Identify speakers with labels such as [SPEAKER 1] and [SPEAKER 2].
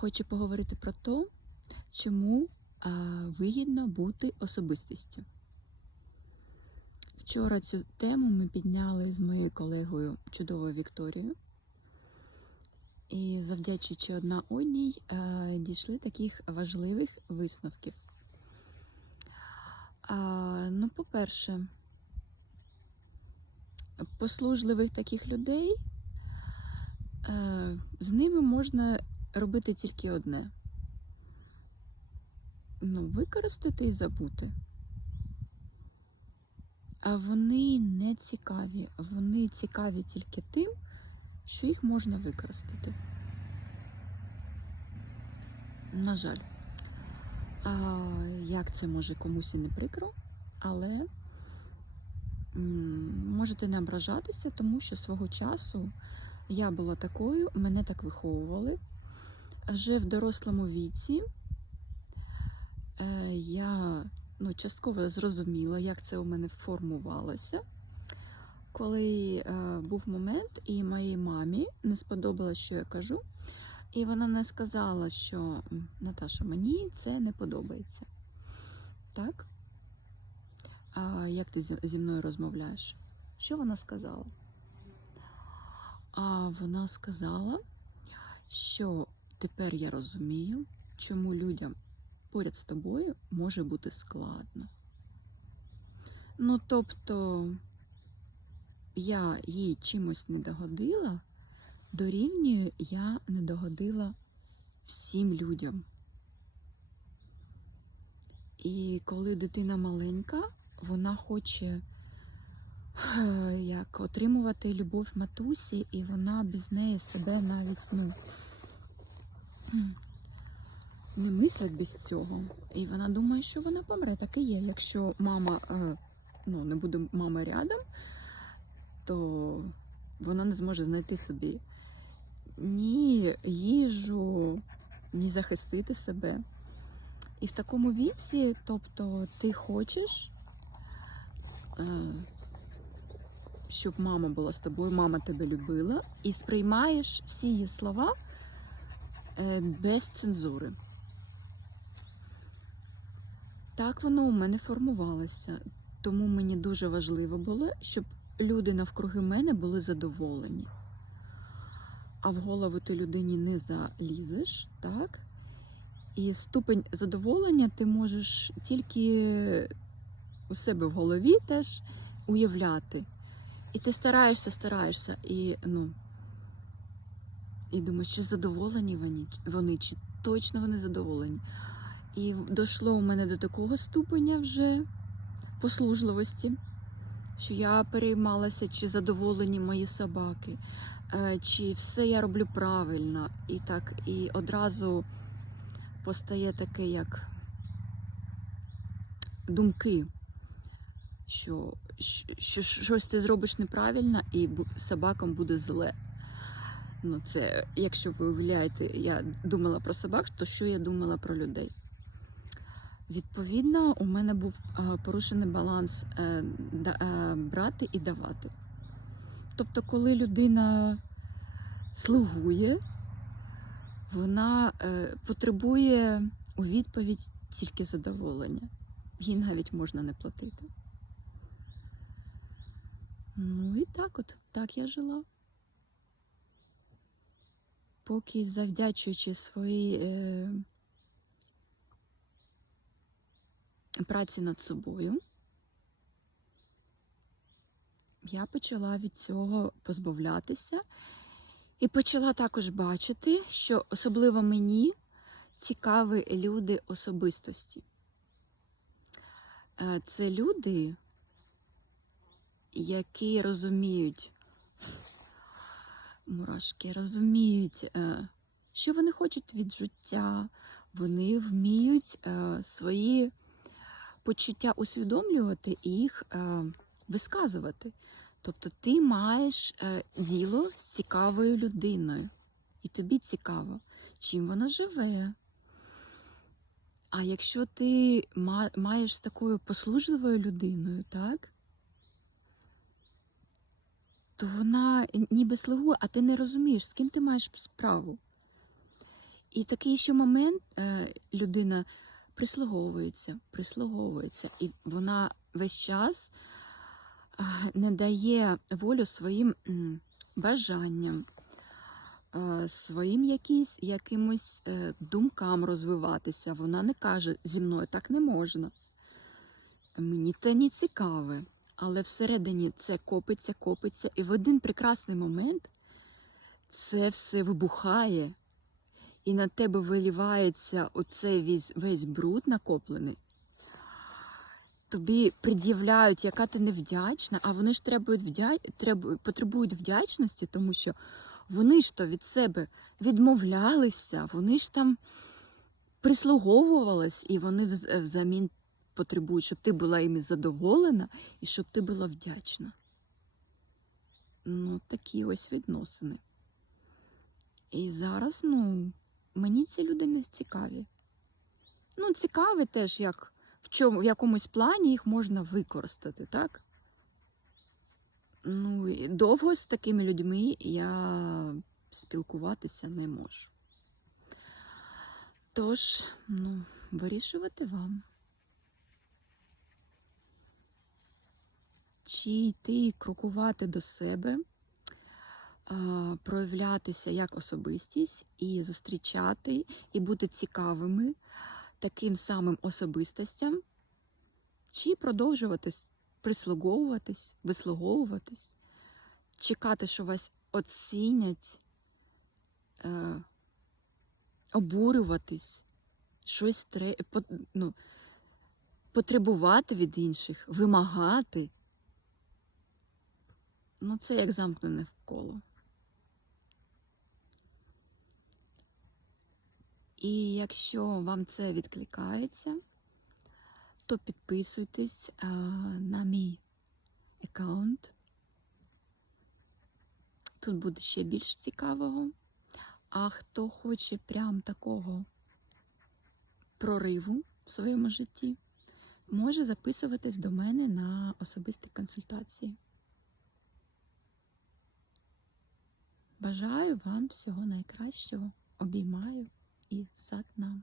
[SPEAKER 1] хочу поговорити про те, чому вигідно бути особистістю. Вчора цю тему ми підняли з моєю колегою чудовою Вікторією. І завдячуючи одна одній, дійшли таких важливих висновків. Ну, по-перше, послужливих таких людей е, з ними можна робити тільки одне. Ну, використати і забути. А вони не цікаві. Вони цікаві тільки тим, що їх можна використати. На жаль. А, як це може комусь і не прикро, але можете не ображатися, тому що свого часу я була такою, мене так виховували. Вже в дорослому віці е, я ну, частково зрозуміла, як це у мене формувалося. Коли е, був момент, і моїй мамі не сподобалось, що я кажу, і вона не сказала, що Наташа, мені це не подобається. Так? А як ти зі мною розмовляєш? Що вона сказала? А вона сказала, що тепер я розумію, чому людям поряд з тобою може бути складно. Ну, тобто, я їй чимось не догодила, дорівнює я не догодила всім людям. І коли дитина маленька, вона хоче е, як отримувати любов матусі, і вона без неї себе навіть ну, не мислить без цього. І вона думає, що вона помре. Так і є. Якщо мама е, ну, не буде мами рядом, то вона не зможе знайти собі ні їжу, ні захистити себе. І в такому віці, тобто, ти хочеш, е, щоб мама була з тобою, мама тебе любила, і сприймаєш всі її слова без цензури. Так воно у мене формувалося. Тому мені дуже важливо було, щоб люди навкруги мене були задоволені. А в голову ти людині не залізеш, так? І ступень задоволення ти можеш тільки у себе в голові теж уявляти. І ти стараєшся, стараєшся, і ну, і думаєш, чи задоволені вони, вони, чи точно вони задоволені. І дійшло у мене до такого ступеня вже послужливості, що я переймалася, чи задоволені мої собаки, е, чи все я роблю правильно. І так, і одразу постає таке, як думки, що, що щось ти зробиш неправильно, і собакам буде зле. Ну, це, якщо ви уявляєте, я думала про собак, то що я думала про людей? Відповідно, у мене був е, порушений баланс е, е, брати і давати. Тобто, коли людина слугує, вона потребує у відповідь тільки задоволення. Їй навіть можна не платити. Ну і так от, так я жила. Поки завдячуючи своїй е, праці над собою, я почала від цього позбавлятися і почала також бачити, що особливо мені цікаві люди особистості. Е, Це люди, які розуміють, мурашки, розуміють, е, що вони хочуть від життя, вони вміють е, свої почуття усвідомлювати і їх е, висказувати. Тобто ти маєш діло з цікавою людиною, і тобі цікаво, чим вона живе. А якщо ти маєш з такою послужливою людиною, так? То вона ніби слугує, а ти не розумієш, з ким ти маєш справу. І такий ще момент е, людина прислуговується, прислуговується, і вона весь час е, не дає волю своїм бажанням, е, своїм якісь, якимось думкам розвиватися. Вона не каже, зі мною так не можна. Мені це не цікаве. Але всередині це копиться, копиться, і в один прекрасний момент це все вибухає, і на тебе вилівається оцей весь, весь бруд накоплений. Тобі пред'являють, яка ти невдячна, а вони ж требують вдя... требу... потребують вдячності, тому що вони ж то від себе відмовлялися, вони ж там прислуговувались, і вони взамін потребують, щоб ти була іми задоволена і щоб ти була вдячна. Ну, такі ось відносини. І зараз, ну, мені ці люди не цікаві. Ну, цікаві теж, як в, чому, в якомусь плані їх можна використати, так? Ну, і довго з такими людьми я спілкуватися не можу. Тож, ну, вирішувати вам. Чи йти крокувати до себе, проявлятися як особистість і зустрічати, і бути цікавими таким самим особистостям, чи продовжувати прислуговуватись, вислуговуватись, чекати, що вас оцінять, е, обурюватись, щось ну, потребувати від інших, вимагати. Ну, це як замкнене в коло. І якщо вам це відкликається, то підписуйтесь а, на мій аккаунт. Тут буде ще більш цікавого. А хто хоче прям такого прориву в своєму житті, може записуватись до мене на особисті консультації. Бажаю вам всього найкращого. Обіймаю і сад нам.